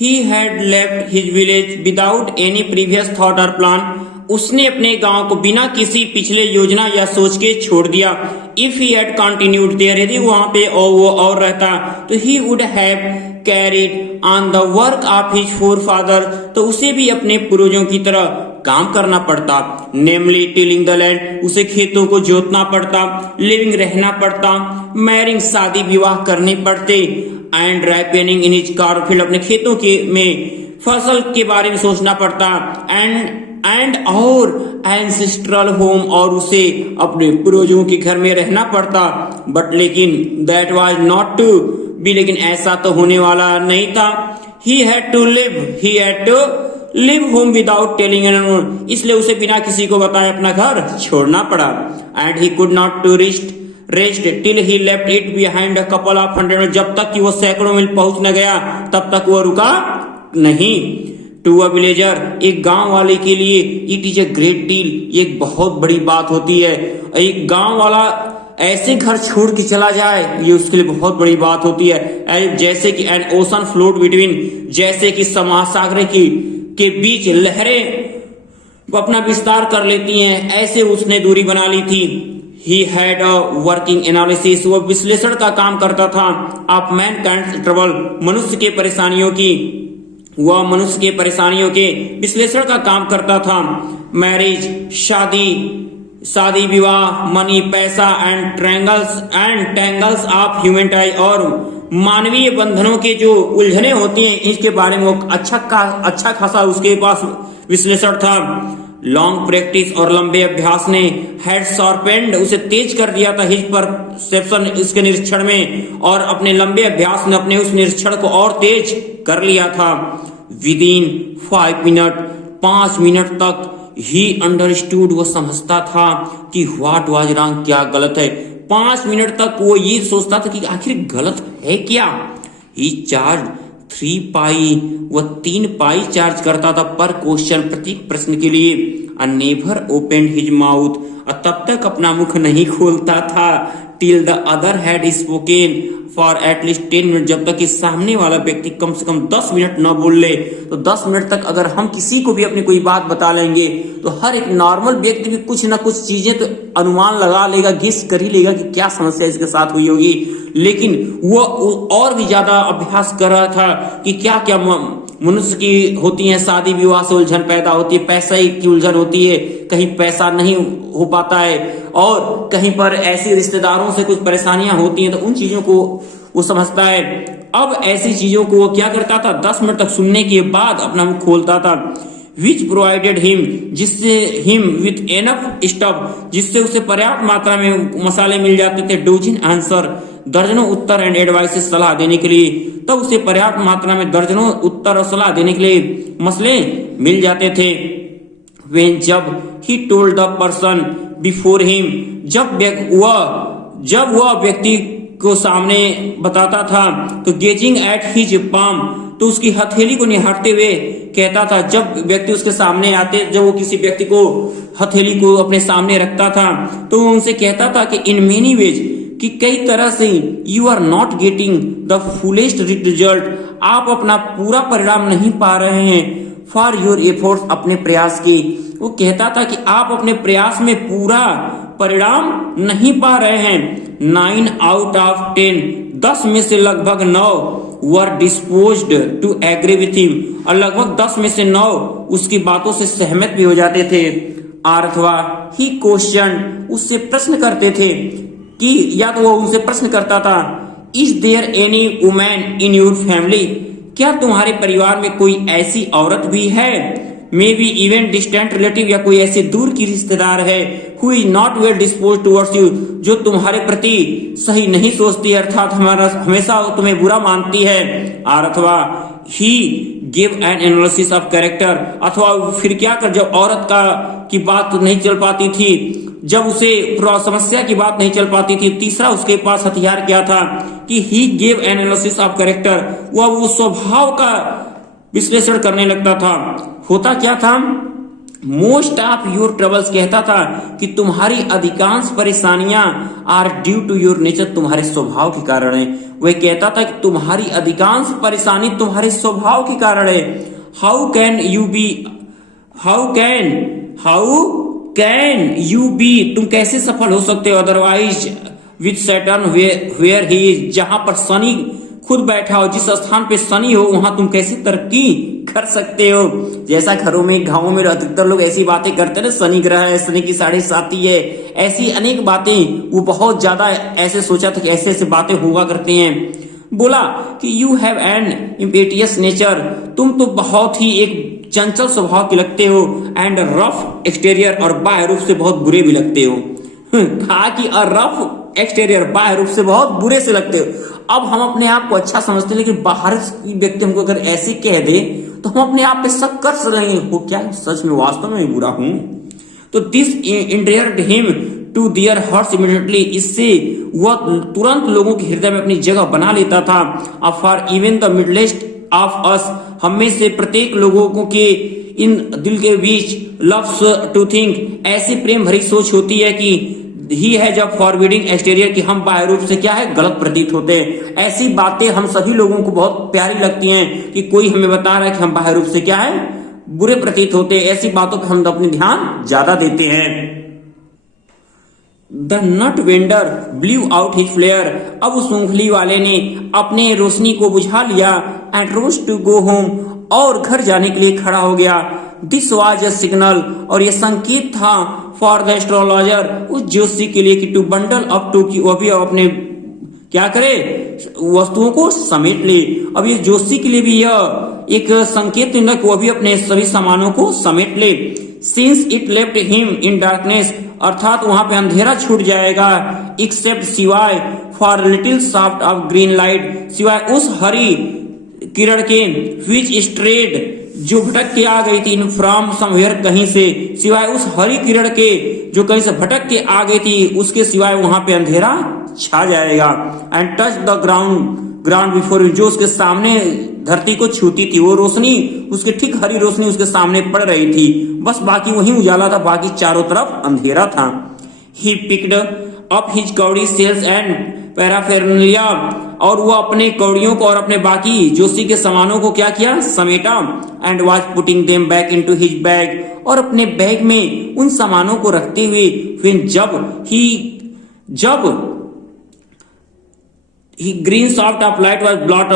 He had left his village without any previous thought और plan. उसने अपने गांव को बिना किसी पिछले योजना या सोच के छोड़ दिया। If he had continued there, यदि वहां पे वो और रहता तो he would have carried on the work of his forefather, तो उसे भी अपने पूर्वजों की तरह काम करना पड़ता। नेमली टिलिंग द लैंड, उसे खेतों को जोतना पड़ता। लिविंग, रहना पड़ता। मैरिंग, शादी विवाह करने पड़ते। एंड राइपेनिंग इन हिज कारफील्ड, अपने खेतों के में फसल के बारे में सोचना पड़ता। एंड और एंसेस्ट्रल होम, और उसे अपने पूर्वजों के घर में रहना पड़ता। बट लेकिन that was not to be, लेकिन ऐसा तो होने वाला नहीं था। He had to leave home without telling anyone, इसलिए उसे बिना किसी को बताए अपना घर छोड़ना पड़ा। And he could not to rest till he left it behind a couple of 100, जब तक कि वो सैकड़ों मील पहुंच न गया तब तक वो रुका नहीं। टू अ विलेजर, एक गांव वाले के लिए it is a great deal, ये एक बहुत बड़ी बात होती है। एक गांव वाला ऐसे घर छोड़ के चला जाए, ये उसके लिए बहुत बड़ी बात होती है। जैसे कि एन ओशन फ्लोट बिटवीन, जैसे कि महासागर के बीच लहरें अपना विस्तार कर लेती हैं, ऐसे उसने दूरी बना ली थी। He had a working analysis, वो विश्लेषण का काम करता था। ऑफ मैनकाइंड ट्रबल, मनुष्य के परेशानियों की, वह मनुष्य के परेशानियों के विश्लेषण का काम करता था। मैरिज, शादी विवाह, मनी, पैसा and tangles of human tie, और मानवीय बंधनों के जो उलझने होती हैं इसके बारे में वो अच्छा खासा उसके पास विश्लेषण था। लॉन्ग प्रैक्टिस, और लंबे अभ्यास ने हैड शार्पेंड, उसे तेज कर दिया था हिज परसेप्शन, इसके निरीक्षण में, और अपने लंबे अभ्यास ने अपने उस निरीक्षण को और तेज कर लिया था। विदिन 5 मिनट, 5 मिनट तक ही अंडरस्टूड, वो समझता था कि व्हाट वाज रॉन्ग, क्या गलत है। 5 मिनट तक वो ये सोचता था कि आखिर गलत है क्या। ही चार्ज 3 पाई, वो 3 पाई चार्ज करता था पर क्वेश्चन, प्रत्येक प्रश्न के लिए। नेवर ओपन हिज माउथ, तब तक अपना मुख नहीं खोलता था। Till the other had spoken for at least 10 minute, जब तक कि सामने वाला व्यक्ति कम से कम 10 मिनट न बोल ले। तो 10 मिनट तक अगर हम किसी को भी अपनी कोई बात बता लेंगे तो हर एक नॉर्मल व्यक्ति भी कुछ ना कुछ चीजें तो अनुमान लगा लेगा, गेस कर ही लेगा कि क्या समस्या इसके साथ हुई होगी। लेकिन वो और भी ज्यादा अभ्यास कर रहा था कि क्या क्या मनुष्य की होती है, शादी विवाह से उलझन पैदा होती है, पैसा की उलझन होती है, कहीं पैसा नहीं हो पाता है, और कहीं पर ऐसी रिश्तेदारों से कुछ परेशानियां होती हैं, तो उन चीजों को वो समझता है। अब ऐसी चीजों को वो क्या करता था, 10 मिनट तक सुनने के बाद अपना मुंह खोलता था। विच प्रोवाइडेड हिम, जिससे हिम विथ एनफ स्टफ, जिससे उसे पर्याप्त मात्रा में मसाले मिल जाते थे। डोजिन आंसर, दर्जनों उत्तर एंड एडवाइसेस, सलाह देने के लिए। तब उसे पर्याप्त मात्रा में दर्जनों उत्तर और सलाह देने के लिए मसले मिल जाते थे। When, जब he told the person before him, जब वह व्यक्ति को सामने बताता था, तो गेजिंग एट हिज पाम, तो उसकी हथेली को निहारते हुए कहता था। जब व्यक्ति उसके सामने आते, जब वो किसी व्यक्ति को हथेली को अपने सामने रखता था तो वो उनसे कहता था कि इन मेनी वेज, कि कई तरह से, you are not getting the fullest result, आप अपना पूरा परिणाम नहीं पा रहे हैं। फॉर योर एफर्ट्स, अपने प्रयास की। वो कहता था कि आप अपने प्रयास में पूरा परिणाम नहीं पा रहे हैं। 9 आउट ऑफ 10, 10 में से लगभग 9 were disposed to agree with him, और लगभग 10 में से 9 उसकी बातों से सहमत भी हो जाते थे। अथवा ही क्वेश्चन, उससे प्रश्न करते थे कि, या तो वो उनसे प्रश्न करता था, is there any women in your family, क्या तुम्हारे परिवार में कोई ऐसी औरत भी है, may be even distant relative, या कोई ऐसी दूर की रिश्तेदार है, who is not well disposed towards you, जो तुम्हारे प्रति सही नहीं सोचती, अर्थात हमेशा तुम्हें बुरा मानती है। और अथवा he give an analysis of character, अथवा फिर क्या कर, जब औरत की बात नहीं चल पाती थी, जब उसे समस्या की बात नहीं चल पाती थी, तीसरा उसके पास हथियार क्या था कि ही गिव एनालिसिस ऑफ कैरेक्टर, वह वो स्वभाव का विश्लेषण करने लगता था। होता क्या था, मोस्ट ऑफ योर ट्रबल्स, कहता था कि तुम्हारी अधिकांश परेशानियां are due to your nature, तुम्हारे स्वभाव के कारण है। वह कहता था कि तुम्हारी अधिकांश परेशानी तुम्हारे स्वभाव के कारण है। हाउ कैन यू बी, तुम कैसे सफल हो सकते हो otherwise with Saturn where he is, जहां पर शनि खुद बैठा हो, जिस स्थान पे शनि हो वहां तुम कैसे तरक्की कर सकते हो। जैसा घरों में गांवों में अधिकतर लोग ऐसी बातें करते हैं ना, शनि ग्रह है, शनि की 7.5 है, ऐसी अनेक बातें, वो बहुत ज्यादा ऐसे सोचा था कि ऐसे ऐसे बातें हुआ करती हैं। बोला कि यू हैव एन इम्पेटियस नेचर, तुम तो बहुत ही एक चंचल स्वभाव के लगते हो, एंड रफ एक्सटीरियर, और बाह्य रूप से बहुत बुरे भी लगते हो। कहा कि रफ एक्सटीरियर, बाह्य रूप से बहुत बुरे से लगते हो। अब हम अपने आप को अच्छा समझते हैं, लेकिन बाहर की व्यक्ति हमको अगर ऐसे कह दे तो हम अपने आप पे शक कर सकेंगे, वो क्या सच में वास्तव में बुरा हूं। तो this interested him to their hearts immediately, इससे वह तुरंत लोगों के हृदय में अपनी जगह बना लेता था। For even the mildest of us, हम में से प्रत्येक लोगों को के इन दिल के बीच लव्स टू थिंक, ऐसी प्रेम भरी सोच होती है कि ही है जब फॉरवर्डिंग एक्सटीरियर, की हम बाह्य रूप से क्या है गलत प्रतीत होते हैं। ऐसी बातें हम सभी लोगों को बहुत प्यारी लगती हैं कि कोई हमें बता रहा है कि हम बाह्य रूप से क्या है बुरे प्रतीत होते हैं। ऐसी बातों पर हम अपने ध्यान ज्यादा देते हैं। The nut vendor blew out his flare, अब उस मूंगफली वाले ने अपने रोशनी को बुझा लिया, and rose to go home, और घर जाने के लिए खड़ा हो गया। दिस वाज अ सिग्नल, और यह संकेत था फॉर द एस्ट्रोलॉजर, उस ज्योतिषी के लिए कि टू बंडल अप टू, की वो भी अपने क्या करे वस्तुओं को समेट ले। अब ये ज्योतिषी के लिए भी यह एक संकेत न कि वो भी अपने सभी सामानों को समेट ले। Since it left him in darkness, अर्थात वहां पे अंधेरा छूट जाएगा, एक्सेप्ट सिवाय for little shaft of green light, सिवाय उस हरी किरण के, व्हिच स्ट्रेड, जो भटक के आ गई थी, इन फ्रॉम समवेयर, कहीं से, सिवाय उस हरी किरण के जो कहीं से भटक के आ गई थी, उसके सिवाय वहां पे अंधेरा छा जाएगा। And touch the ground before, जो उसके सामने धरती को छूती थी, वो रोशनी उसके ठीक हरी रोशनी उसके सामने पड़ रही थी, बस बाकी वही उजाला था, बाकी चारों तरफ अंधेरा था। ही पिक्ड अप हिज कौड़ी सेल्स एंड पैराफेरनालिया, और वो अपने कौड़ियों को और अपने बाकी जोशी के सामानों को क्या किया, समेटा। And was putting them back into his bag, और अपने बैग में उन सामानों को रखते हुए फिर जब green soft of light was blot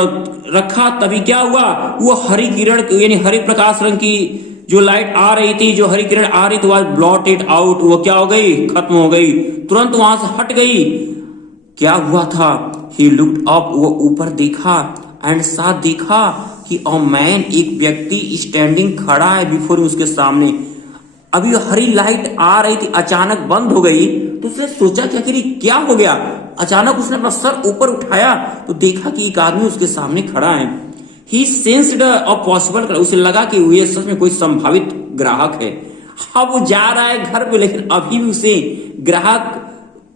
रखा, तभी क्या हुआ, वो हरी किरण यानी हरी प्रकाश रंग की जो लाइट आ रही थी, जो हरी किरण आ रही थी, वाज ब्लॉटेड आउट, वो क्या हो गई, खत्म हो गई, तुरंत वहां से हट गई। क्या हुआ था, ही लुक्ड अप, वो ऊपर देखा, एंड साथ देखा कि अ मैन, एक व्यक्ति स्टैंडिंग खड़ा है बिफोर, उसके सामने। अभी हरी लाइट आ रही थी, अचानक बंद हो गई, तो उसने सोचा कि आखिर क्या हो गया। अचानक उसने अपना सर ऊपर उठाया तो देखा कि एक आदमी उसके सामने खड़ा है। ही सेंस्ड अ पॉसिबल, उसे लगा कि ये सच में कोई संभावित ग्राहक है। अब वो जा रहा है घर पे, लेकिन अभी भी उसे ग्राहक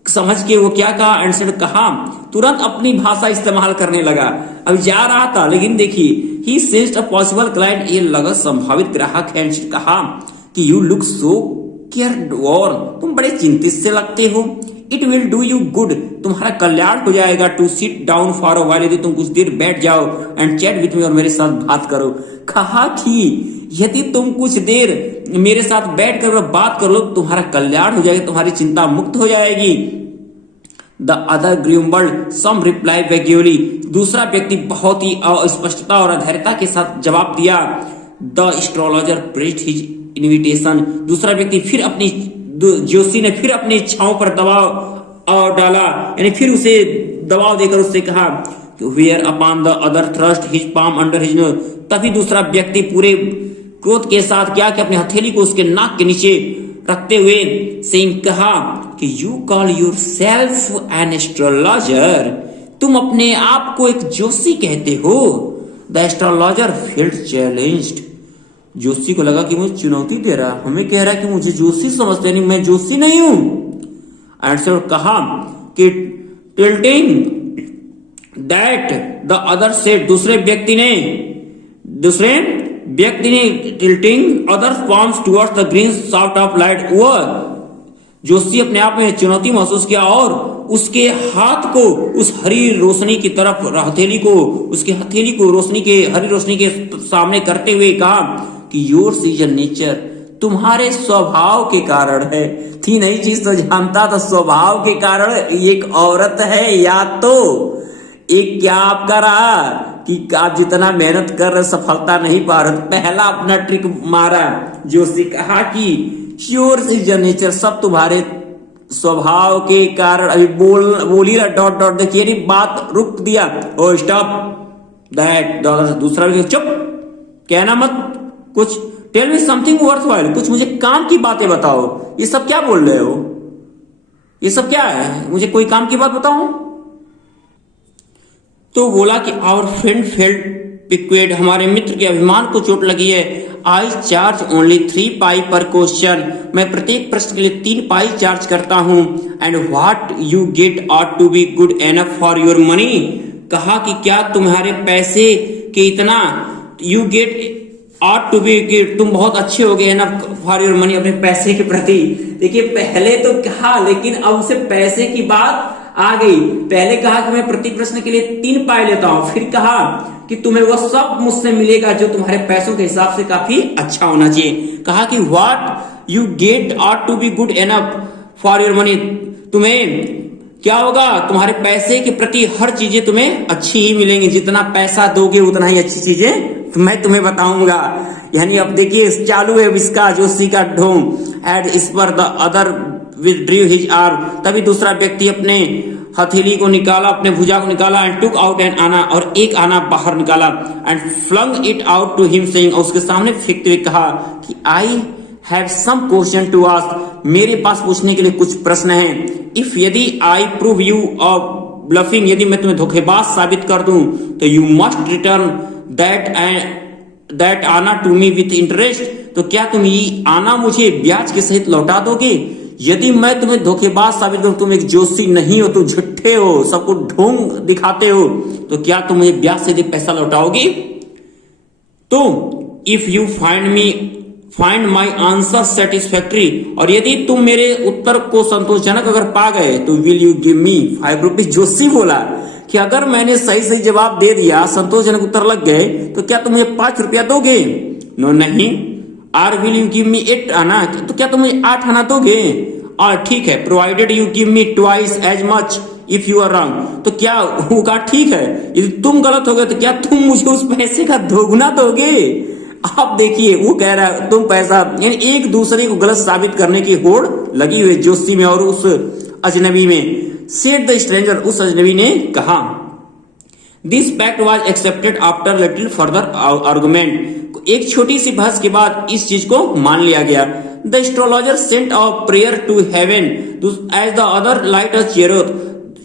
समझ के वो क्या कहा, एंड कहा, तुरंत अपनी भाषा इस्तेमाल करने लगा। अब जा रहा था, लेकिन देखिए ही सेंस्ड अ पॉसिबल क्लाइंट, ये लगा संभावित ग्राहक है, एंड कहा कि यू लुक सो केयरवॉर्न, तुम बड़े चिंतित से लगते हो। It will do you good, तुम्हारा कल्याण हो जाएगा, to sit down for a while, यदि तुम कुछ देर बैठ जाओ, एंड चैट विथ मी, और मेरे साथ बात करो। कहा कि यदि तुम कुछ देर मेरे साथ बैठ कर बात कर लो, तुम्हारा कल्याण हो जाएगा, तुम्हारी चिंता मुक्त हो जाएगी। द अदर ग्रीम्बल्ड सम रिप्लाई वैग्यूली, दूसरा व्यक्ति बहुत ही अस्पष्टता और अधैर्यता के साथ जवाब दिया। The astrologer pressed his invitation, दूसरा व्यक्ति फिर अपनी, जोशी ने फिर अपनी इच्छाओं पर दबाव डाला, यानी फिर उसे दबाव देकर उससे कहा कि whereupon the other thrust his palm under his nose, तभी दूसरा व्यक्ति पूरे क्रोध के साथ क्या कि अपनी हथेली को उसके नाक के नीचे रखते हुए सेइंग, कहा कि you call yourself an astrologer, तुम अपने आप को एक जोशी कहते हो। The astrologer field challenged, Joshi को लगा कि मुझे चुनौती दे रहा, हमें कह रहा है कि मुझे जोशी समझते नहीं, मैं जोशी नहीं हूं। एंड कहा कि tilting that the other said, दूसरे व्यक्ति ने tilting other palms towards the green shaft of light, वह जोशी अपने आप में चुनौती महसूस किया और उसके हाथ को उस हरी रोशनी की तरफ उसके हथेली को हरी रोशनी के सामने करते हुए कहा कि योर्स इज अ नेचर, तुम्हारे स्वभाव के कारण है। थी नहीं चीज तो जानता था, स्वभाव के कारण एक औरत है, या तो एक क्या आपका रहा कि आप जितना मेहनत कर रहे सफलता नहीं पा रहे, पहला अपना ट्रिक मारा जोशी, कहा कि योर्स इज अ नेचर, सब तुम्हारे स्वभाव के कारण। अभी बोली रहा डॉट डॉट, देखिए नहीं बात रुक दिया, ओ स्टॉप दैट, दूसरा चुप, कहना मत कुछ, टेल मी समथिंग वर्थवाइल, कुछ मुझे काम की बातें बताओ। ये सब क्या बोल रहे हो, ये सब क्या है, मुझे कोई काम की बात बताओ। तो बोला कि आवर फ्रेंड फेल्ट पिक्वेड, हमारे मित्र के अभिमान को चोट लगी है। आई चार्ज ओनली 3 पाई पर क्वेश्चन, मैं प्रत्येक प्रश्न के लिए 3 पाई चार्ज करता हूं। And what you get ought to be good enough for your money, कहा कि क्या तुम्हारे पैसे के इतना, you get ought to be good, तुम बहुत अच्छे हो गए एनफ फॉर योर मनी, अपने पैसे के प्रति। देखिए पहले तो कहा, लेकिन अब उसे पैसे की बात आ गई। पहले कहा कि मैं प्रति प्रश्न के लिए 3 पाई लेता हूं, फिर कहा कि तुम्हें वह सब मुझसे मिलेगा जो तुम्हारे पैसों के हिसाब से काफी अच्छा होना चाहिए। कहा कि what you get ought to be good enough for your money, तुम्हें क्या होगा, तुम्हारे पैसे के प्रति हर चीजें तुम्हें अच्छी ही मिलेंगी, जितना पैसा दोगे उतना ही अच्छी चीजें मैं तुम्हें बताऊंगा। यानी अब देखिए चालू है इसका जोशी का ढोंग। एड इस पर the other withdrew his arm, तभी दूसरा व्यक्ति अपने हथेली को निकाला, अपने भुजा को निकाला, एंड टुक आउट एन आना, और एक आना बाहर निकाला, and flung it out to him saying, और उसके सामने फेंकते हुए कहा कि I have some question to ask, मेरे पास पूछने के लिए कुछ प्रश्न हैं। इफ यदि I prove you of bluffing, यदि मैं तुम्हें धोखेबाज साबित कर दूं, तो यू मस्ट रिटर्न दैट आना टू मी विथ इंटरेस्ट, तो क्या तुम ये आना मुझे ब्याज के सहित लौटा दोगे। यदि मैं तुम्हें धोखेबाज साबित करूं, तुम एक जोशी नहीं हो, तुम झूठे हो, सबको ढोंग दिखाते हो, तो क्या तुम मुझे ब्याज से पैसा लौटाओगे। तो if you find my answer satisfactory, और यदि तुम मेरे उत्तर को संतोषजनक अगर पा गए, तो will you give me 5 rupees. Joshi बोला कि अगर मैंने सही जवाब दे दिया, संतोषजनक उत्तर लग गए, तो क्या तुम मुझे 5 रुपया दोगे। नो नहीं। Or will you give me 8 anna, तो क्या तुम मुझे 8 आना दोगे। और ठीक है, provided you give me twice as much if you are wrong, तो क्या होगा, ठीक है, यदि तुम गलत हो गए तो क्या तुम मुझे उस पैसे का दोगुना दोगे। आप देखिए वो कह रहा है तुम पैसा, यानी एक दूसरे को गलत साबित करने की होड़ लगी हुई जोशी में और उस अजनबी में। सेड द स्ट्रेंजर, उस अजनबी ने कहा। This pact was accepted after little further argument, एक छोटी सी बहस के बाद इस चीज को मान लिया गया। The astrologer sent a prayer to heaven as the other light a cheroot,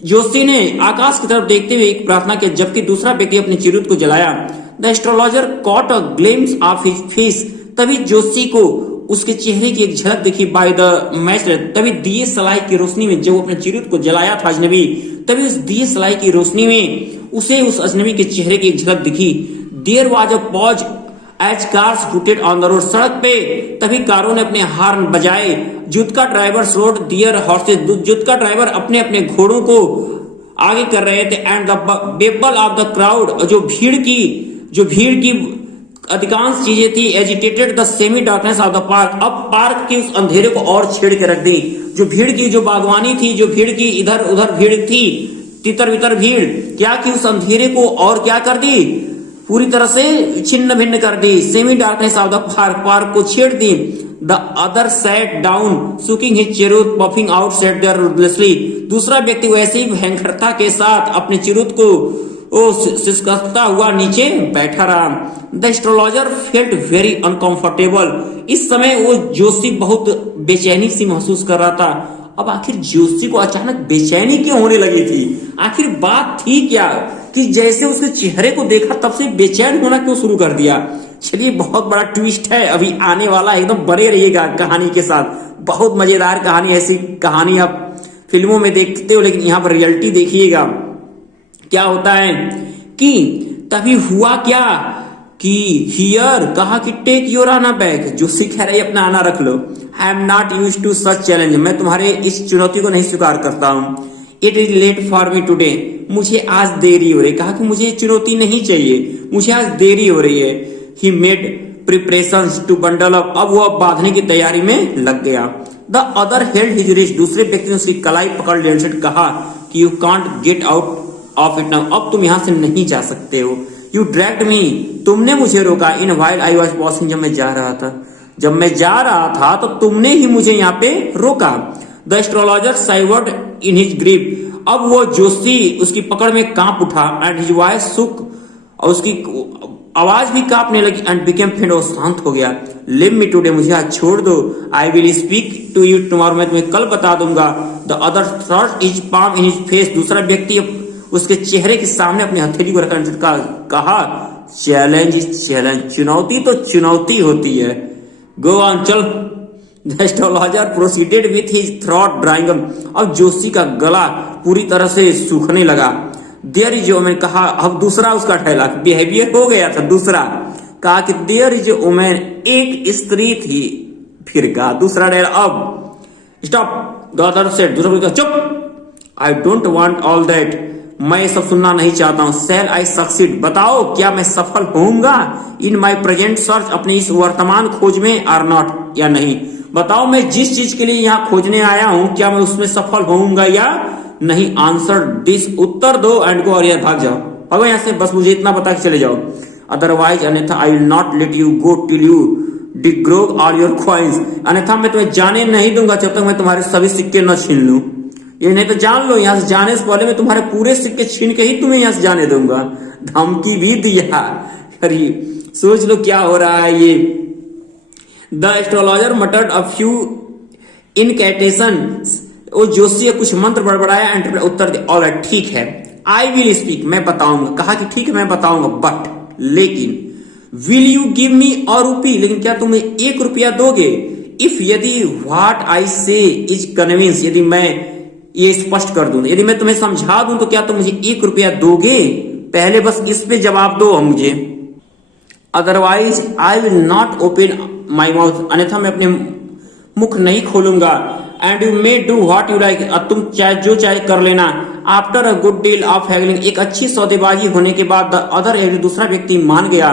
Joshi ने आकाश की तरफ देखते हुए एक प्रार्थना की, जबकि दूसरा व्यक्ति अपने चिरुत को जलाया। The astrologer caught a glimpse of his face, तभी जोशी को उसके चेहरे की एक झलक दिखी। बाय द मैच, तभी दिए सलाई की रोशनी में, जब वो अपने चिरुत को जलाया था अजनबी, तभी उस दिए सलाई की रोशनी में उसे उस अजनबी के चेहरे की एक झलक दिखी। There was a pause as cars hooted on the road, सड़क पे तभी कारों ने अपने हॉर्न बजाए। Jutka driver rode their horses, jutka driver अपने अपने घोड़ों को आगे कर रहे थे। And the babble of the crowd, जो भीड़ की अधिकांश चीजें थी। Agitated the semi darkness of the park, अब पार्क के उस अंधेरे को और छेड़ के रख दी। जो भीड़ की जो बागवानी थी, जो भीड़ की इधर उधर भीड़ थी, तितर बितर भीड़, क्या की उस अंधेरे को और क्या कर दी, पूरी तरह से छिन्न भिन्न कर दी। Semi darkness of the park को छेड़ दी। The other sat down sucking his cheroot puffing out sat there ruthlessly, दूसरा व्यक्ति वैसे ही भयंकरता के साथ अपने चिरुत को सिसकता हुआ नीचे बैठा रहा। The astrologer felt very uncomfortable, इस समय वो जोशी बहुत बेचैनी सी महसूस कर रहा था। अब आखिर जोशी को अचानक बेचैनी क्यों होने लगी थी, आखिर बात थी क्या कि जैसे उसके चेहरे को देखा तब से बेचैन होना क्यों शुरू कर दिया। चलिए बहुत बड़ा ट्विस्ट है अभी आने वाला, एकदम बने रहिएगा कहानी के साथ। बहुत मजेदार कहानी, ऐसी कहानी आप फिल्मों में देखते हो लेकिन यहाँ पर रियलिटी देखिएगा। क्या होता है कि तभी हुआ क्या कि हियर कहा कि take your anna back, Joshi कह रही अपना आना रख लो। I am not used to such challenge, मैं तुम्हारे इस चुनौती को नहीं स्वीकार करता हूँ। It is late for me today, मुझे आज देरी हो रही। कहा कि मुझे चुनौती नहीं चाहिए, मुझे आज देरी हो रही है। He made preparations to bundle up, अब वो बांधने की तैयारी में लग गया। The other held his wrist, दूसरे व्यक्ति ने उसकी कलाई पकड़ लिया। कहा कि you can't get out of it now, अब तुम यहां से नहीं जा सकते हो। यू ड्रैग्ड मी, तुमने मुझे रोका। इन व्हाइल आई वाज पासिंग, जब मैं जा रहा था तो तुमने ही मुझे यहाँ पे रोका। द एस्ट्रोलॉजर साइवर्ड इन हिज ग्रीप, अब वो जोशी उसकी पकड़ में कांप उठा। एंड हिज वॉइस सुक, और उसकी आवाज भी कांपने लगी। एंड बिकेम फेंट, और शांत हो गया। लिव मी टुडे, मुझे आज छोड़ दो। I will speak to you tomorrow, मैं तुम्हें कल बता दूंगा। The other thrust his palm in his face, दूसरा व्यक्ति उसके चेहरे के सामने अपनी हथेली को रखा। कहा चैलेंज इज चैलेंज, चुनौती तो चुनौती होती है। गो ऑन, चल। The astrologer proceeded with his throat drawing, अब जोशी का गला पूरी तरह से सूखने लगा। देयर इज, मैंने कहा, अब दूसरा उसका डायलॉग बिहेवियर हो गया था। दूसरा कहा कि देयर इज वुमन, एक स्त्री थी। फिर कहा दूसरा डायलॉग, अब स्टॉप। द अदर सेड, दूसरा बोला चुप। I don't want all that, मैं ये सब सुनना नहीं चाहता हूं। सेल आई सक्सीड, बताओ क्या मैं सफल होऊंगा इन माई प्रेजेंट सर्च, अपनी इस वर्तमान खोज में, आर नॉट, या नहीं। बताओ मैं जिस चीज के लिए यहाँ खोजने आया हूं, क्या मैं उसमें सफल होऊंगा या नहीं। आंसर दिस, उत्तर दो। एंड गो, और यार भाग जाओ, भागो यहाँ से, बस मुझे इतना बता के चले जाओ। अदरवाइज, अन्यथा I will not let you go till you disgorge all your coins, अन्यथा मैं तुम्हें जाने नहीं दूंगा जब तक मैं तुम्हारे सभी सिक्के न छीन लूं। ये नहीं तो जान लो, यहां से जाने से पहले मैं तुम्हारे पूरे सिक्के छीन के ही तुम्हें यहां से जाने दूंगा। धमकी भी दिया। अरे सोच लो क्या हो रहा है ये। The astrologer muttered a few incantation, वो जोशी कुछ मंत्र बड़बड़ाया। एंड उत्तर दे, ऑल राइट, ठीक है, आई विल स्पीक, मैं बताऊंगा। कहा कि ठीक है मैं बताऊंगा, बट, लेकिन, विल यू गिव मी अ रूपी, लेकिन क्या तुम 1 रुपया दोगे। इफ, यदि, व्हाट आई से इज कन्विंस, यदि मैं ये स्पष्ट कर दूं, यदि मैं तुम्हें समझा दूं तो क्या तुम मुझे 1 रुपया दोगे। पहले बस इस पे जवाब दो मुझे। Otherwise I will not open my mouth, अन्यथा मैं अपने मुख नहीं खोलूंगा। And you may do what you like, तुम चाहे जो चाहे कर लेना। After a good deal of haggling, एक अच्छी सौदेबाजी होने के बाद, द अदर, दूसरा व्यक्ति मान गया।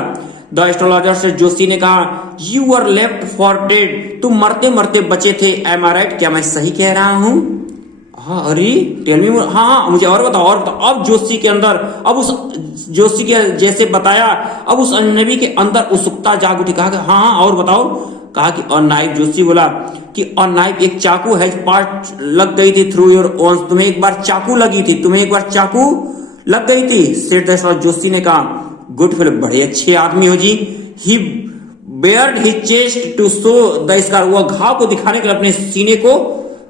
द एस्ट्रोलॉजर से जोशी ने कहा, you are left for dead, तुम मरते मरते बचे थे। एम आई राइट, क्या मैं सही कह रहा हूं। हाँ, अरे टेल मी, हाँ मुझे और बताओ, और बताओ। अब जोशी के अंदर, अब उस जोशी के जैसे बताया, अब उस अजनबी के अंदर उत्सुकता जाग उठी। कहा हाँ हाँ और बताओ। कहा कि और नाइफ, जोशी बोला कि और नाइफ, एक चाकू है, पार्ट लग गई थी थ्रू योर ओन्स, तुम्हें एक बार चाकू लगी थी, तुम्हें एक बार चाकू लग गई थी। सेठ द जोशी ने कहा, गुड फेलो, बड़े अच्छे आदमी हो जी। He bared his chest to show the scar, वो घाव को दिखाने के लिए अपने सीने को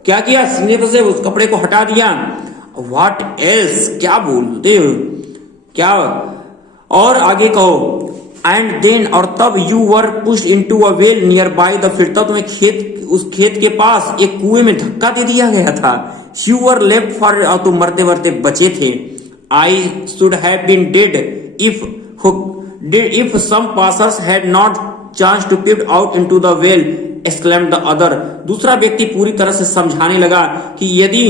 क्या किया, सीने पर से उस कपड़े को हटा दिया। व्हाट एल्स, क्या बोलते हो क्या, और आगे कहो। एंड देन, और तब, you were pushed into a well near by the field, तब तुम्हें उस खेत के पास एक कुएं में धक्का दे दिया गया था। यू वर लेफ्ट फॉर, और तुम मरते मरते बचे थे। I should have been dead if some passers had not chance to peep out into the well, exclaimed the other, दूसरा व्यक्ति पूरी तरह से समझाने लगा कि यदि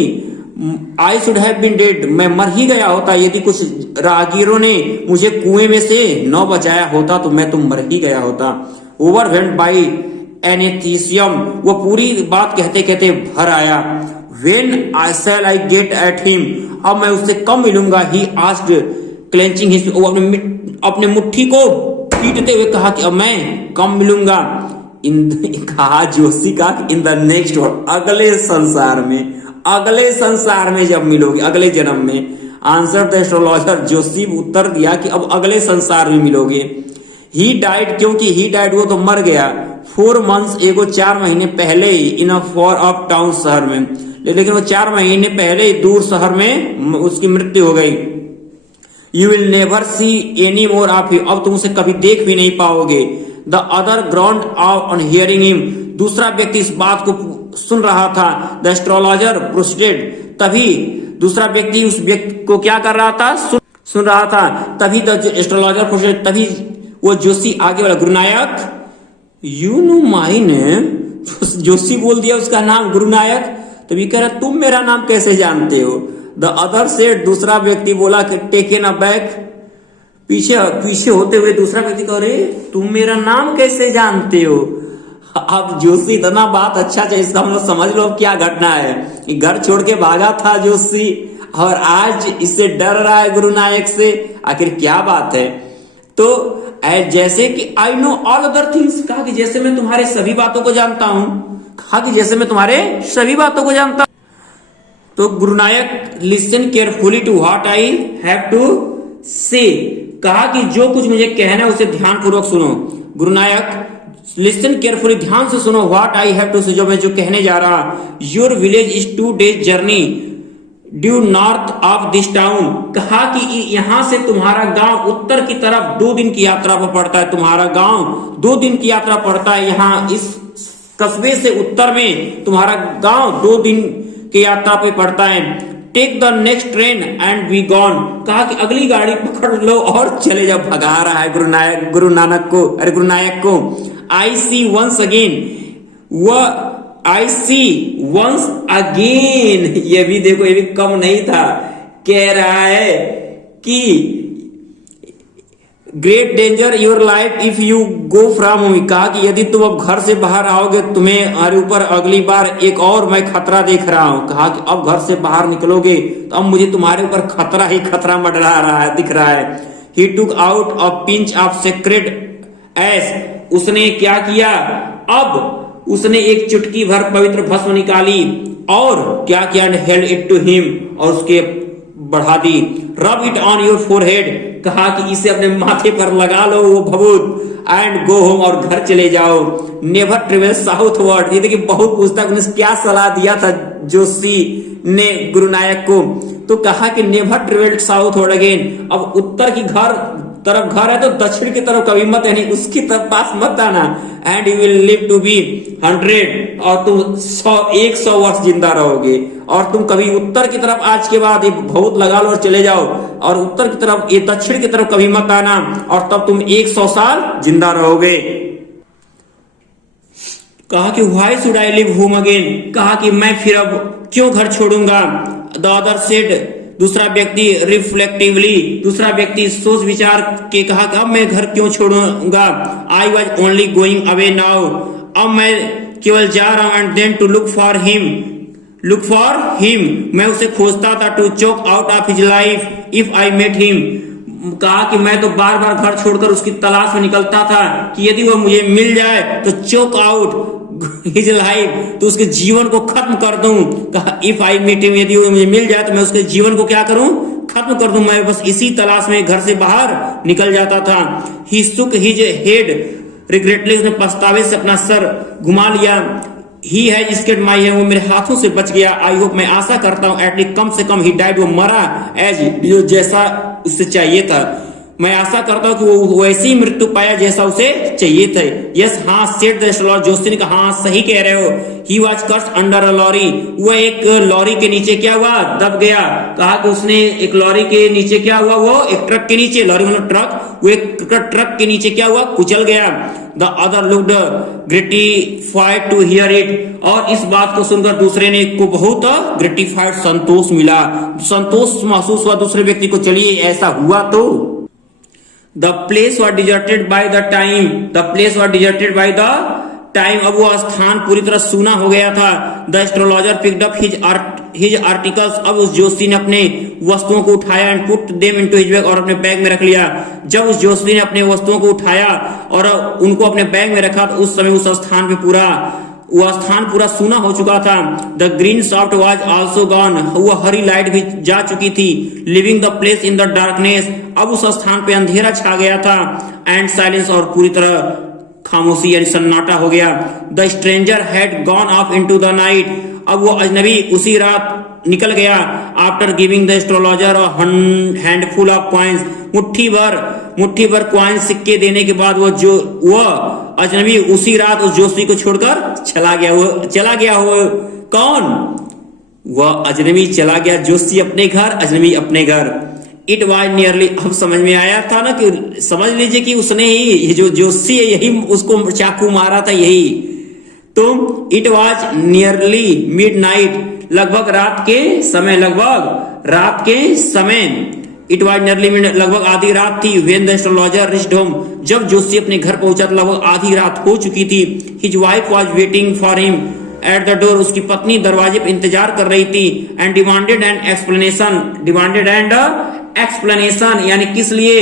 I should have been dead, मैं मर ही गया होता, यदि कुछ राहगीरों ने मुझे कुएं में से न बचाया होता तो मैं तो मर ही गया होता। ओवरवेल्म्ड बाय एनेस्थीसियम, वो पूरी बात कहते कहते भर आया। When I shall I get at him, अब मैं उससे कब मिलूंगा। ही आस्क्ड क्लेंचिंग हिज, अपने मुट्ठी को पीटते हुए कहा कि अब मैं कब मिलूंगा। कहा जोशी का इन द नेक्स्ट वर्ल्ड, अगले संसार में जब मिलोगे, अगले जन्म में। आंसर द एस्ट्रोलॉजर, जोशी उत्तर दिया कि अब अगले संसार में मिलोगे। ही डाइड, क्योंकि ही डाइड, वो तो मर गया। 4 months एगो, 4 महीने पहले ही, इन अ फॉर ऑफ टाउन, शहर में, लेकिन वो 4 महीने पहले ही दूर शहर में उसकी मृत्यु हो गई। You will never see any more of you, अब तुम उसे कभी देख भी नहीं पाओगे। The other ground on hearing him, दूसरा व्यक्ति इस बात को सुन रहा था। द एस्ट्रोलॉजर प्रोसीडेड, तभी दूसरा व्यक्ति उस व्यक्ति को क्या कर रहा था, सुन रहा था। तभी द एस्ट्रोलॉजर प्रोसीडेड, तभी वो जोशी आगे वाला Gurunayak, you know my name, Joshi बोल दिया उसका नाम गुरुनायक। तो ये कह रहा तुम मेरा नाम कैसे जानते हो। द अदर सेड, दूसरा व्यक्ति बोला कि टेकन अबैक, पीछे पीछे होते हुए दूसरा व्यक्ति कह रहे तुम मेरा नाम कैसे जानते हो। अब जोशी इतना बात अच्छा चाहिए, इसका हम लोग समझ लो अब क्या घटना है कि घर छोड़ के भागा था जोशी और आज इससे डर रहा है गुरुनायक से। आखिर क्या बात है। तो जैसे कि I know all other things, कहा कि जैसे मैं तुम्हारे सभी बातों को जानता हूं, कहा कि जैसे मैं तुम्हारे सभी बातों को जानता हूं। तो Gurunayak listen carefully to what I have to say, कहा कि जो कुछ मुझे कहना है उसे ध्यानपूर्वक सुनो। गुरुनायक लिसन केयरफुली, ध्यान से सुनो, व्हाट आई हैव टू से, जो मैं जो कहने जा रहा। Your village is 2 days journey due north of this town, कहा कि यहां से तुम्हारा गांव उत्तर की तरफ 2 दिन की यात्रा पर पड़ता है। तुम्हारा गांव 2 दिन की यात्रा पड़ता है, यहां इस कस्बे से उत्तर में तुम्हारा गांव 2 दिन की यात्रा पे पड़ता है। Take the next train and be gone, कहा कि अगली गाड़ी पकड़ लो और चले जाओ। भगा रहा है गुरुनायक को। आई सी वंस अगेन, आई सी वंस अगेन, ये भी देखो, ये भी कम नहीं था। कह रहा है कि great danger your life if you go from home, कहा कि यदि तुम अब घर से बाहर आओगे तुम्हारे ऊपर अगली बार एक और मैं खतरा देख रहा हूं। कहा कि अब घर से बाहर निकलोगे तो अब मुझे तुम्हारे ऊपर खतरा ही खतरा मंडरा रहा है, दिख रहा है। He took out a pinch of sacred ash, उसने क्या किया, अब उसने एक चुटकी भर पवित्र भस्म निकाली और क्या किया, हेल्ड इट टू हिम, और उसके बढ़ा दी। Rub it on your forehead, कहा कि इसे अपने माथे पर लगा लो वो भभूत, एंड गो होम, और घर चले जाओ। नेवर ट्रेवल साउथवर्ड, ये देखिए बहुत पूछता है क्या सलाह दिया था जोशी ने गुरुनायक को। तो कहा कि नेवर ट्रेवल साउथवर्ड अगेन, अब उत्तर की तरफ घर है तो दक्षिण की तरफ कभी मत, यानी उसकी तरफ पास मत आना। And you will live to be 100, और तुम 100 वर्ष जिंदा रहोगे। और तुम कभी उत्तर की तरफ आज के बाद ये भूत लगा लो और चले जाओ, और उत्तर की तरफ, ये दक्षिण की तरफ कभी मत आना, और तब तुम 100 साल जिंदा रहोगे। कहा कि why should I live home again, कहा कि मैं फिर अब क्यों घर छोड़ूंगा। द अदर सेड, दूसरा व्यक्ति रिफ्लेक्टिवली, दूसरा व्यक्ति सोच विचार के कहा कि अब मैं घर क्यों छोड़ूंगा। I was only going away now, अब मैं केवल जा रहा हूं। And then to look for him, मैं उसे खोजता था। To choke out of his life if I met him, कहा कि मैं तो बार बार घर छोड़कर उसकी तलाश में निकलता था कि यदि वो मुझे मिल जाए तो चोक आउट हिज लाइफ, तो उसके जीवन को खत्म कर दूं। कहा इफ आई मीट हिम, यदि वो मुझे मिल जाए तो मैं उसके जीवन को क्या करूं, खत्म कर दूं। मैं बस इसी तलाश में घर से बाहर निकल जाता था। ही शुक हिज हेड रिग्रेटली, उसने पछतावे से अपना सर घुमा लिया। He has escaped my hand, वो मेरे हाथों से बच गया। आई होप, मैं आशा करता हूं, एटलीस्ट कम से कम ही डाइड, वो मरा एज जैसा उससे चाहिए था। मैं आशा करता हूं कि वो वैसी मृत्यु पाया जैसा उसे चाहिए था। यस, हाँ, सेड द एस्ट्रोलॉजर, जोशी ने कहा हाँ सही कह रहे हो। ही वाज कस्ट अंडर अ लॉरी, वो एक लॉरी के नीचे क्या हुआ, दब गया। कहा कि उसने एक लॉरी के नीचे क्या हुआ, वो एक ट्रक के नीचे, लॉरी मतलब ट्रक, वो एक ट्रक के नीचे क्या हुआ, कुचल गया। The other looked gratified to hear it, और इस बात को सुनकर दूसरे ने को बहुत ग्रेटिफाइड, संतोष मिला, संतोष महसूस हुआ दूसरे व्यक्ति को। चलिए ऐसा हुआ तो The place was deserted by the time. The place was deserted by the time. अब वो स्थान पूरी तरह सूना हो गया था। The astrologer picked up his articles. अब उस जोशी ने अपने वस्तुओं को उठाया and put them into his bag, और अपने बैग में रख लिया। जब उस जोशी ने अपने वस्तुओं को उठाया और उनको अपने बैग में रखा तो उस समय उस स्थान पे वो स्थान पूरा सूना हो चुका था। The green soft was also gone, वो हरी लाइट भी जा चुकी थी। Living the place in the darkness, अब उस स्थान पे अंधेरा छा गया था। एंड साइलेंस, और पूरी तरह खामोशी यानी सन्नाटा हो गया। The stranger had gone of into the night, अब वो अजनबी उसी रात निकल गया। After giving the astrologer handful of coins, मुट्ठी भर कॉइन्स सिक्के देने के बाद वो अजनबी उसी रात उस जोशी को छोड़कर चला गया। वो कौन, वह अजनबी चला गया, जोशी अपने घर, अजनबी अपने घर। इट वाज नियरली, अब समझ में आया था ना कि समझ लीजिए कि उसने ही, ये जो जोशी है यही उसको चाकू मारा था यही। तो इट वाज नियरली मिडनाइट, लगभग रात के समय, लगभग रात के समय, इट वाज नियरली मिडनाइट, लगभग आधी रात थी। When the astrologer reached home, जब जोशी अपने घर पहुंचा तो लगभग आधी रात हो चुकी थी। His wife was waiting for him at the door, उसकी पत्नी दरवाजे पर इंतजार कर रही थी। And demanded an explanation, demanded and explanation, यानी किस लिए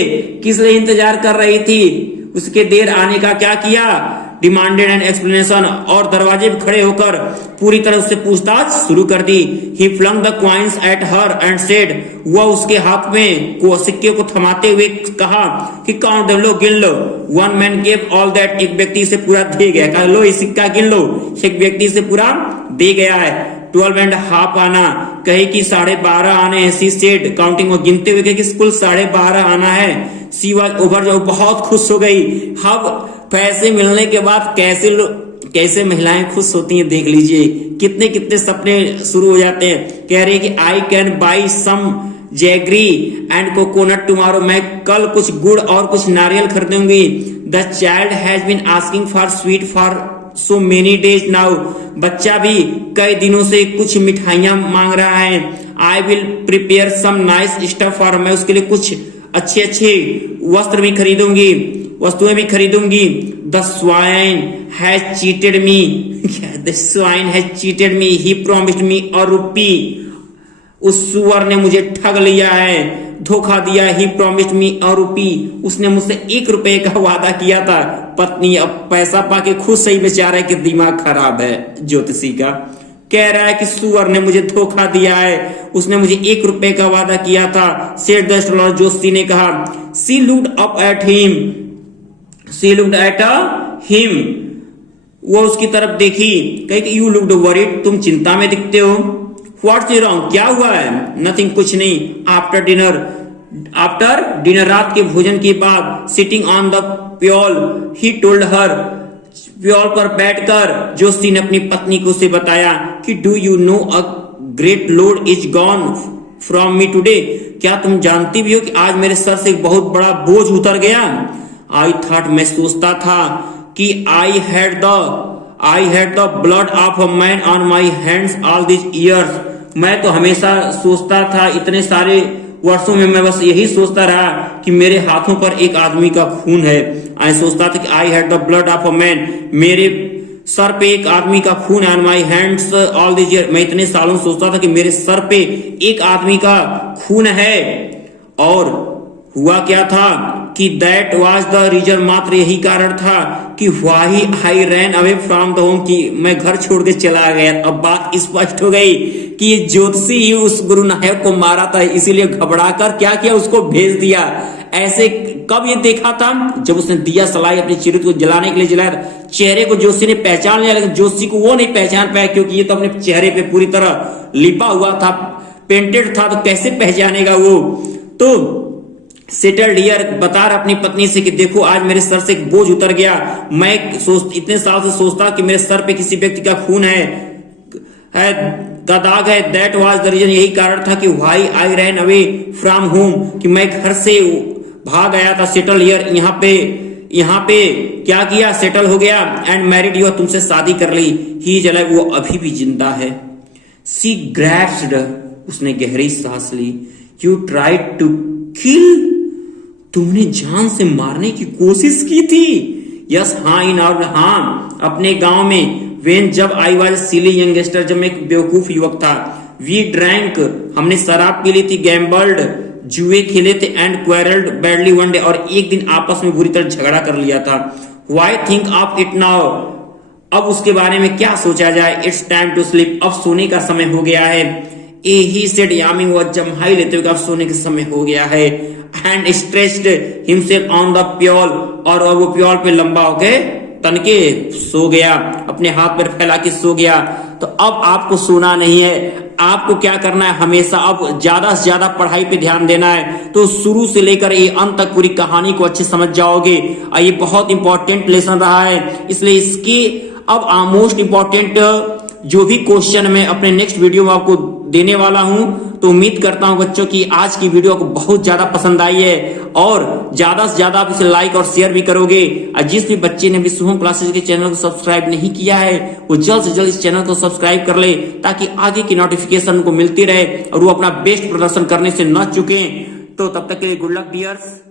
इंतजार कर रही थी, उसके देर आने का क्या किया, डिमांडेड एन एक्सप्लेनेशन, और दरवाजे पे खड़े होकर पूरी तरह से पूछताछ शुरू कर दी। He flung the coins at her and said, वह उसके हाथ में को सिक्के को थमाते हुए कहा कि काउंट लो, गिन लो। One man gave all that, एक व्यक्ति से पूरा दे गया, कहा लो ये सिक्का गिन लो, एक व्यक्ति से पूरा दे गया है। 12 and half आना, कहे कि 12.5 आने हैं। सी सेड काउंटिंग, वो गिनते हुए कहे कि कुल 12.5 आना है। सी वाज ओवर, जो बहुत खुश हो गई। अब पैसे मिलने के बाद कैसे महिलाएं खुश होती हैं, देख लीजिए कितने कितने सपने शुरू हो जाते हैं। कह रहे कि I can buy some jaggery and coconut tomorrow, मैं कल कुछ गुड़ और कुछ नारियल खरीदूंगी। The child has been asking for sweet for so many days now, बच्चा भी कई दिनों से कुछ मिठाइयां मांग रहा है। I will prepare some nice stuff for, मैं उसके लिए कुछ अच्छे वस्त्र भी खरीदूंगी, वस्तुएं भी खरीदूंगी। The swine has cheated me, the swine has cheated me, he promised me a rupee, उस सुअर ने मुझे ठग लिया है, धोखा दिया। ही प्रॉमिस्ड मी अ रुपी, उसने मुझसे 1 रुपए का वादा किया था। पत्नी अब पैसा पाके खुद से ही बेचारा कि दिमाग खराब है ज्योतिषी का, कह रहा है कि सुअर ने मुझे धोखा दिया है, उसने मुझे 1 रुपए का वादा किया था। सेड द एस्ट्रोलॉजर, जोशी ने कहा। She looked up at him, she looked at him, वो उसकी तरफ देखी, कहे कि यू लुक्ड वरीड, तुम चिंता में दिखते हो। व्हाट्स रॉन्ग, क्या हुआ है। नथिंग, कुछ नहीं। आफ्टर डिनर, रात के भोजन के बाद, sitting on the pyol, he told her, pyol पर बैठकर जोशी ने अपनी पत्नी को उसे बताया कि do you know a great load is gone from me today, क्या तुम जानती भी हो कि आज मेरे सर से एक बहुत बड़ा बोझ उतर गया। आई थॉट, मैं सोचता था कि I had the blood of a man on my hands all this years, मैं तो हमेशा सोचता था, इतने सारे वर्षों में मैं बस यही सोचता रहा कि मेरे हाथों पर एक आदमी का खून है। आई सोचता था कि I had the blood of a man, मेरे सर पे एक आदमी का खून है। On my hands all this year, मैं इतने सालों सोचता था कि मेरे सर पे एक आदमी का खून है। और हुआ क्या था कि दैट वाज द रीजन, मात्र यही कारण था कि why I ran away from the home, कि मैं घर छोड़ के चला गया। अब बात स्पष्ट हो गई कि ये ज्योतिषी ही उस गुरु नायक को मारा था, इसीलिए घबराकर क्या किया, उसको भेज दिया। ऐसे कब ये देखा था, जब उसने दिया सलाई अपने चेहरे को जलाने के लिए जलाया। चेहरे को जोशी ने पहचान लिया, लेकिन जोशी को वो नहीं पहचान पाया, क्योंकि ये तो अपने चेहरे पे पूरी तरह लिपा हुआ था, पेंटेड था, तो कैसे पहचानेगा वो। तो सेटल्ड हियर, बता रहा अपनी पत्नी से कि देखो आज मेरे सर से एक बोझ उतर गया। मैं इतने साल से सोचता कि मेरे सर पे किसी व्यक्ति का खून है दाग है। दैट वाज द रीजन, यही कारण था कि why I ran away from home, कि मैं घर से भाग आया था। सेटल हियर, यहाँ पे क्या किया, सेटल हो गया। एंड मैरिड यू, तुमसे शादी कर ली। ही जला, वो अभी भी जिंदा है। सी ग्रैस्प्ड, उसने गहरी सांस ली। यू ट्राइड टू किल, तुमने जान से मारने की कोशिश की थी। यस, हाँ, इन और हाँ, अपने गांव में। वेन, जब आई वाज सिली यंगस्टर, जब मैं एक बेवकूफ युवक था। वी ड्रैंक, हमने शराब पी ली थी। गैम्बल्ड, जुए खेले थे। एंड क्वेरल्ड बैडली वन डे, और एक दिन आपस में बुरी तरह झगड़ा कर लिया था। Why think of it now, अब उसके बारे में क्या सोचा जाए। इट्स टाइम टू स्लीप, अब सोने का समय हो गया है। ही सेड यामिंग, वो जम्हाई लेते हुए अब सोने का समय हो गया है। And stretched himself on the pyol, और वो प्योल पे लंबा होके तनके सो गया, अपने हाथ पर फैला के सो गया। तो अब आपको सोना नहीं है, आपको क्या करना है, हमेशा अब ज्यादा से ज्यादा पढ़ाई पे ध्यान देना है। तो शुरू से लेकर ये अंत तक पूरी कहानी को अच्छे समझ जाओगे, और ये बहुत इंपॉर्टेंट लेसन रहा है। इसलिए इसके अब मोस्ट इंपॉर्टेंट जो भी क्वेश्चन मैं अपने नेक्स्ट वीडियो में आपको देने वाला हूं, तो उम्मीद करता हूं बच्चों की आज की वीडियो को बहुत ज्यादा पसंद आई है और ज्यादा से ज्यादा आप इसे लाइक और शेयर भी करोगे। और जिस भी बच्चे ने भी शुभम क्लासेस के चैनल को सब्सक्राइब नहीं किया है वो जल्द से जल्द इस चैनल को सब्सक्राइब कर ले ताकि आगे की नोटिफिकेशन को मिलती रहे और वो अपना बेस्ट प्रदर्शन करने से न चुके। तो तब तक के लिए गुड लक डियर्स।